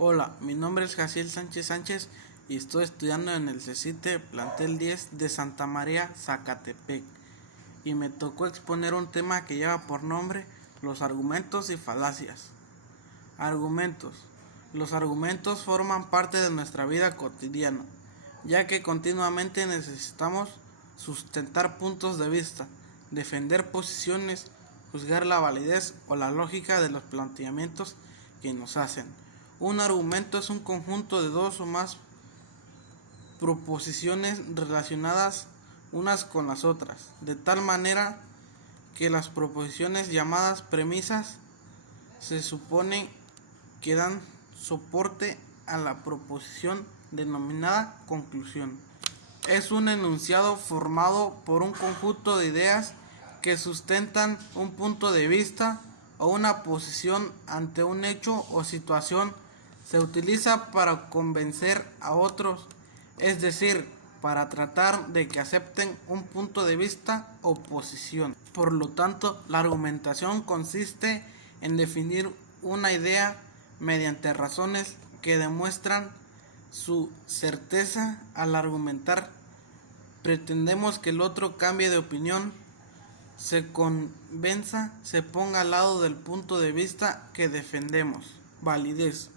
Hola, mi nombre es Jaciel Sánchez Sánchez y estoy estudiando en el CECITE Plantel 10 de Santa María, Zacatepec. Y me tocó exponer un tema que lleva por nombre los argumentos y falacias. Argumentos. Los argumentos forman parte de nuestra vida cotidiana, ya que continuamente necesitamos sustentar puntos de vista, defender posiciones, juzgar la validez o la lógica de los planteamientos que nos hacen. Un argumento es un conjunto de dos o más proposiciones relacionadas unas con las otras, de tal manera que las proposiciones llamadas premisas se supone que dan soporte a la proposición denominada conclusión. Es un enunciado formado por un conjunto de ideas que sustentan un punto de vista o una posición ante un hecho o situación. Se utiliza para convencer a otros, es decir, para tratar de que acepten un punto de vista o posición. Por lo tanto, la argumentación consiste en definir una idea mediante razones que demuestran su certeza. Al argumentar, pretendemos que el otro cambie de opinión, se convenza, se ponga al lado del punto de vista que defendemos. Validez.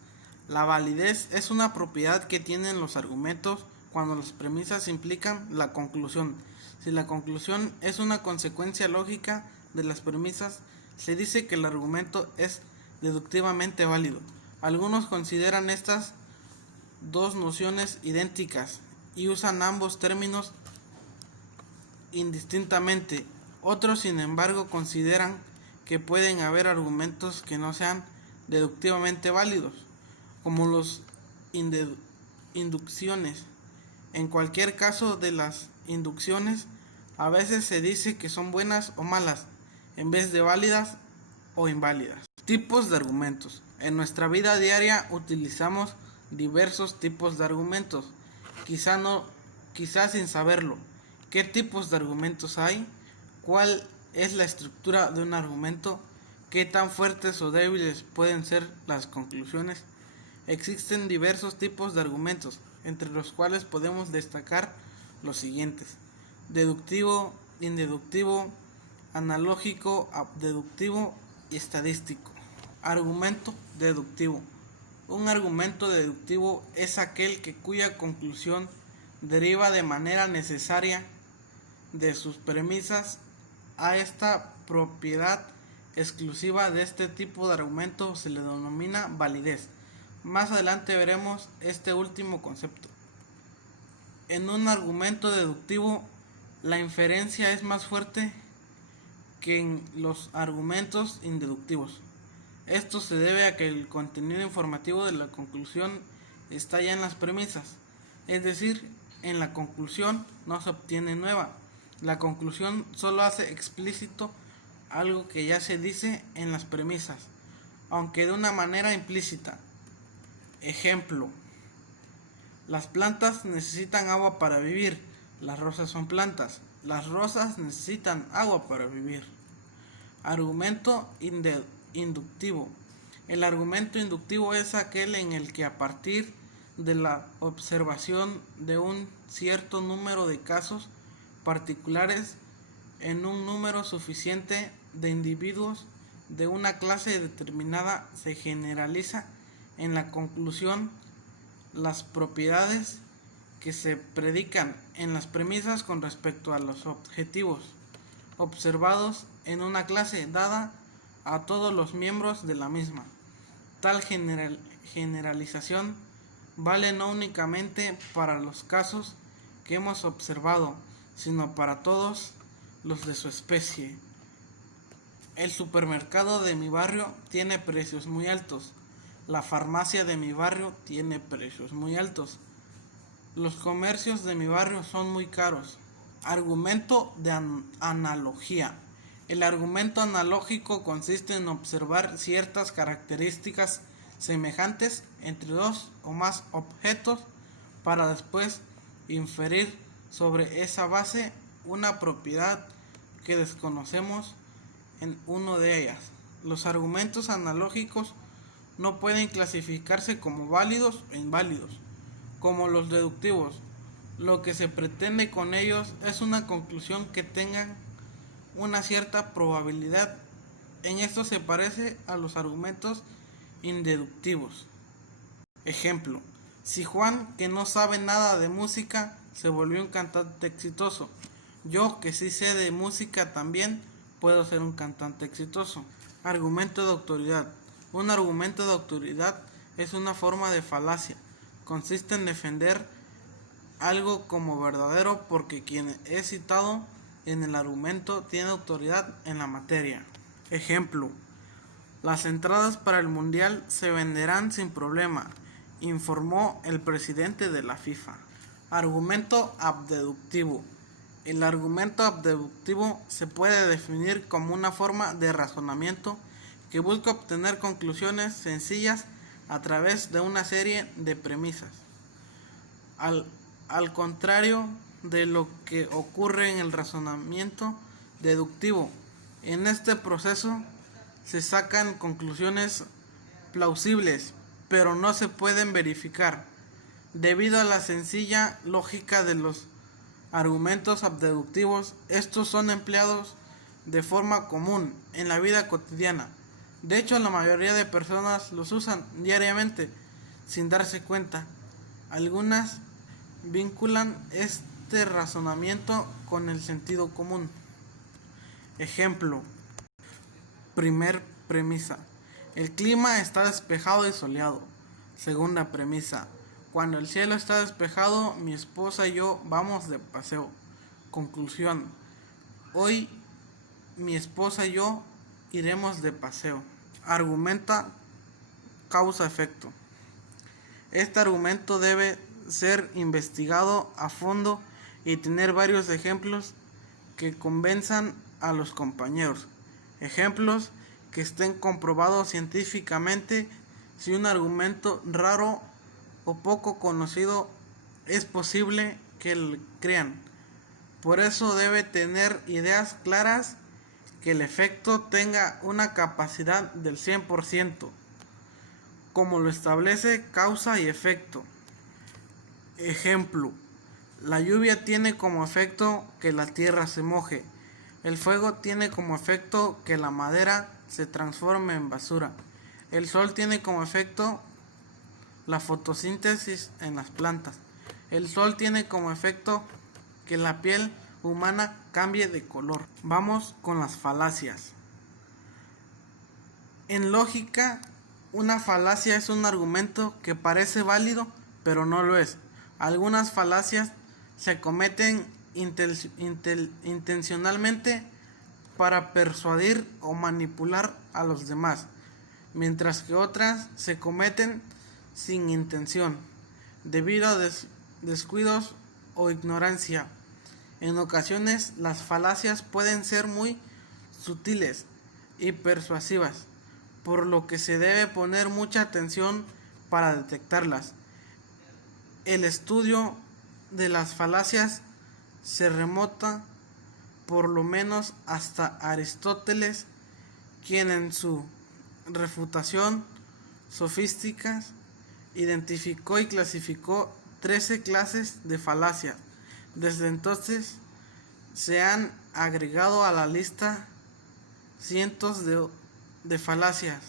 La validez es una propiedad que tienen los argumentos cuando las premisas implican la conclusión. Si la conclusión es una consecuencia lógica de las premisas, se dice que el argumento es deductivamente válido. Algunos consideran estas dos nociones idénticas y usan ambos términos indistintamente. Otros, sin embargo, consideran que pueden haber argumentos que no sean deductivamente válidos, como las inducciones. En cualquier caso de las inducciones, a veces se dice que son buenas o malas, en vez de válidas o inválidas. Tipos de argumentos. En nuestra vida diaria utilizamos diversos tipos de argumentos, quizás sin saberlo. ¿Qué tipos de argumentos hay? ¿Cuál es la estructura de un argumento? ¿Qué tan fuertes o débiles pueden ser las conclusiones? Existen diversos tipos de argumentos, entre los cuales podemos destacar los siguientes: deductivo, inductivo, analógico, deductivo y estadístico. Argumento deductivo. Un argumento deductivo es aquel cuya conclusión deriva de manera necesaria de sus premisas. A esta propiedad exclusiva de este tipo de argumento se le denomina validez. Más adelante veremos este último concepto. En un argumento deductivo, la inferencia es más fuerte que en los argumentos inductivos. Esto se debe a que el contenido informativo de la conclusión está ya en las premisas, es decir, en la conclusión no se obtiene nueva. La conclusión solo hace explícito algo que ya se dice en las premisas, aunque de una manera implícita. Ejemplo: las plantas necesitan agua para vivir. Las rosas son plantas. Las rosas necesitan agua para vivir. Argumento inductivo. El argumento inductivo es aquel en el que, a partir de la observación de un cierto número de casos particulares en un número suficiente de individuos de una clase determinada, se generaliza en la conclusión las propiedades que se predican en las premisas con respecto a los objetivos observados en una clase dada a todos los miembros de la misma. Tal generalización vale no únicamente para los casos que hemos observado, sino para todos los de su especie. El supermercado de mi barrio tiene precios muy altos. La farmacia de mi barrio tiene precios muy altos. Los comercios de mi barrio son muy caros. Argumento de analogía. El argumento analógico consiste en observar ciertas características semejantes entre dos o más objetos para después inferir sobre esa base una propiedad que desconocemos en uno de ellas. Los argumentos analógicos no pueden clasificarse como válidos o inválidos, como los deductivos. Lo que se pretende con ellos es una conclusión que tenga una cierta probabilidad. En esto se parece a los argumentos inductivos. Ejemplo: si Juan, que no sabe nada de música, se volvió un cantante exitoso, yo, que sí sé de música también, puedo ser un cantante exitoso. Argumento de autoridad. Un argumento de autoridad es una forma de falacia. Consiste en defender algo como verdadero porque quien es citado en el argumento tiene autoridad en la materia. Ejemplo: las entradas para el mundial se venderán sin problema, informó el presidente de la FIFA. Argumento abdeductivo. El argumento abdeductivo se puede definir como una forma de razonamiento que busca obtener conclusiones sencillas a través de una serie de premisas. Al contrario de lo que ocurre en el razonamiento deductivo, en este proceso se sacan conclusiones plausibles, pero no se pueden verificar, debido a la sencilla lógica de los argumentos abdeductivos. Estos son empleados de forma común en la vida cotidiana. De hecho, la mayoría de personas los usan diariamente sin darse cuenta. Algunas vinculan este razonamiento con el sentido común. Ejemplo: primer premisa: el clima está despejado y soleado. Segunda premisa: cuando el cielo está despejado, mi esposa y yo vamos de paseo. Conclusión: hoy mi esposa y yo iremos de paseo. Argumenta causa-efecto. Este argumento debe ser investigado a fondo y tener varios ejemplos que convenzan a los compañeros. Ejemplos que estén comprobados científicamente. Si un argumento raro o poco conocido, es posible que lo crean. Por eso debe tener ideas claras, que el efecto tenga una capacidad del 100%, como lo establece causa y efecto. Ejemplo: la lluvia tiene como efecto que la tierra se moje. El fuego tiene como efecto que la madera se transforme en basura. El sol tiene como efecto la fotosíntesis en las plantas. El sol tiene como efecto que la piel humana cambie de color. Vamos con las falacias. En lógica, una falacia es un argumento que parece válido, pero no lo es. Algunas falacias se cometen intencionalmente para persuadir o manipular a los demás, mientras que otras se cometen sin intención, debido a descuidos o ignorancia. En ocasiones las falacias pueden ser muy sutiles y persuasivas, por lo que se debe poner mucha atención para detectarlas. El estudio de las falacias se remonta por lo menos hasta Aristóteles, quien en su refutación sofística identificó y clasificó 13 clases de falacias. Desde entonces se han agregado a la lista cientos de falacias.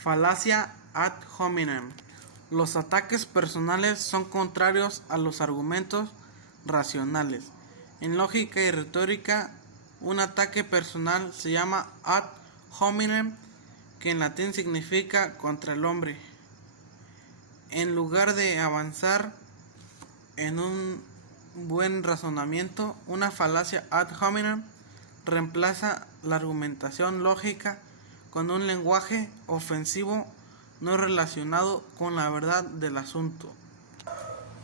Falacia ad hominem. Los ataques personales son contrarios a los argumentos racionales. En lógica y retórica, un ataque personal se llama ad hominem, que en latín significa contra el hombre. En lugar de avanzar en un buen razonamiento, una falacia ad hominem reemplaza la argumentación lógica con un lenguaje ofensivo no relacionado con la verdad del asunto.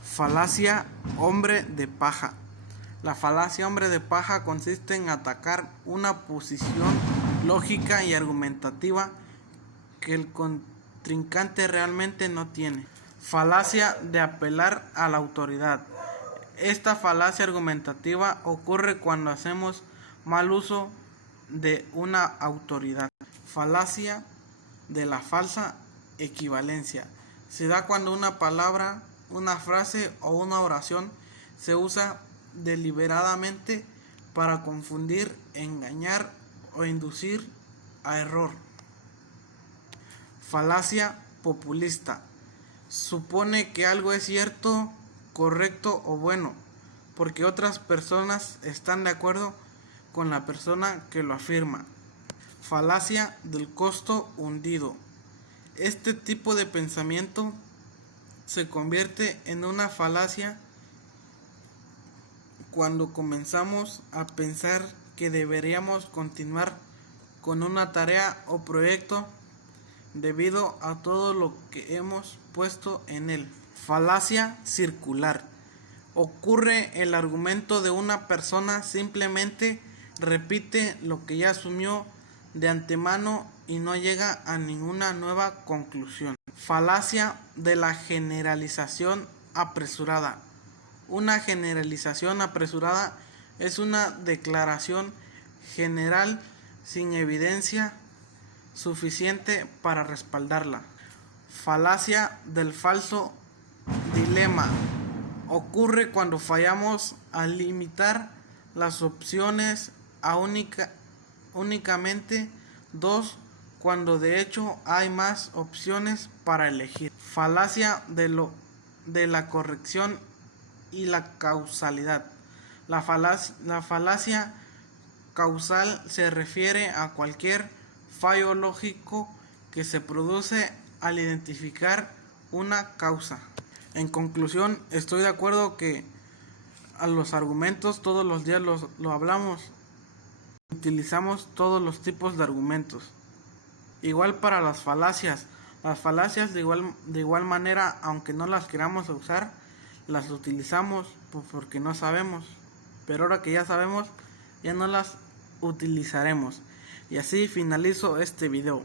Falacia hombre de paja. La falacia hombre de paja consiste en atacar una posición lógica y argumentativa que el contrincante realmente no tiene. Falacia de apelar a la autoridad. Esta falacia argumentativa ocurre cuando hacemos mal uso de una autoridad. Falacia de la falsa equivalencia. Se da cuando una palabra, una frase o una oración se usa deliberadamente para confundir, engañar o inducir a error. Falacia populista. Supone que algo es cierto, correcto o bueno, porque otras personas están de acuerdo con la persona que lo afirma. Falacia del costo hundido. Este tipo de pensamiento se convierte en una falacia cuando comenzamos a pensar que deberíamos continuar con una tarea o proyecto debido a todo lo que hemos puesto en él. Falacia circular. Ocurre el argumento de una persona simplemente repite lo que ya asumió de antemano y no llega a ninguna nueva conclusión. Falacia de la generalización apresurada. Una generalización apresurada es una declaración general sin evidencia suficiente para respaldarla. Falacia del falso dilema. Ocurre cuando fallamos al limitar las opciones a únicamente dos, cuando de hecho hay más opciones para elegir. Falacia de la corrección y la causalidad. La falacia causal se refiere a cualquier fallo lógico que se produce al identificar una causa. En conclusión, estoy de acuerdo que a los argumentos todos los días lo hablamos. Utilizamos todos los tipos de argumentos. Igual para las falacias. Las falacias de igual manera, aunque no las queramos usar, las utilizamos porque no sabemos. Pero ahora que ya sabemos, ya no las utilizaremos. Y así finalizo este video.